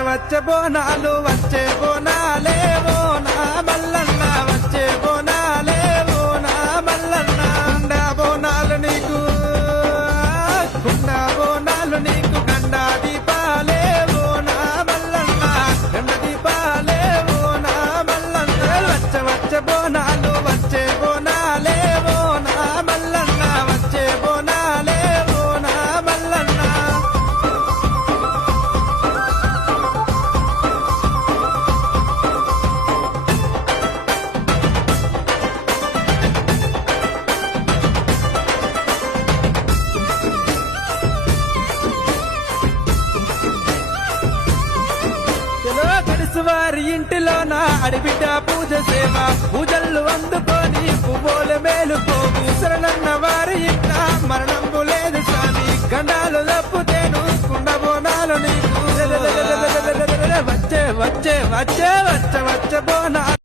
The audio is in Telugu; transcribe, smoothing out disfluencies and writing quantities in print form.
వచ్చే బోనాలు వచ్చే బోనాలే బోనా మల్లన్న వచ్చే బోనాలే బోనా మల్లన్న కుండ బోనాలు నీకు గండ దీపాలే బోనా మల్లన్న గండ దీపాలే బోనా మల్లన్న వచ్చే బోనాలు వచ్చే బోనాలే బోనా మల్లన్న వచ్చే బోనాలే బోనా మల్లన్న వారి ఇంటిలోన అడిబిడ్డ పూజ సేవ పూజలు అందుకొని పువ్వుల మేలుకోవు శరణన్న వారి ఇంట మరణంబు లేదు స్వామి గండాలు తప్పుతేను కుండ బోనాలు నీకు వచ్చే బోనాలు